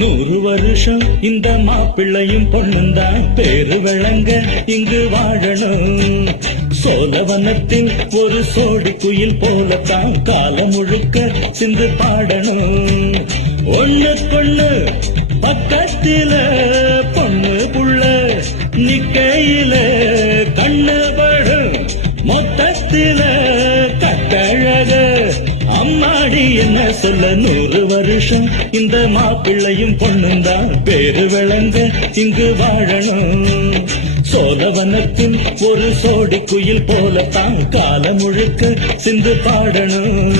100 வருஷம் இந்த மாப்பிள்ளையும் பொண்ணுந்தான் பேரு விளங்க இங்கு வாழணும். சோழவனத்தில் ஒரு சோடி குயில் போலத்தான் காலம் முழுக்க சிந்து பாடணும். ஒண்ணுக்கொண்ணு பக்கத்தில பொண்ணு புள்ள நிக்கையில கண்ணு படும் மொத்தத்தில கட்டழக அம்மாடி என்ன சொல்ல. 100 வருஷம் இந்த மாப்பிள்ளையும் பொண்ணுந்தான் பேரு விளங்க இங்கு வாழணும். சோழவனத்தில் ஒரு சோடி குயில் போலத்தான் காலம் முழுக்க சிந்து பாடணும்.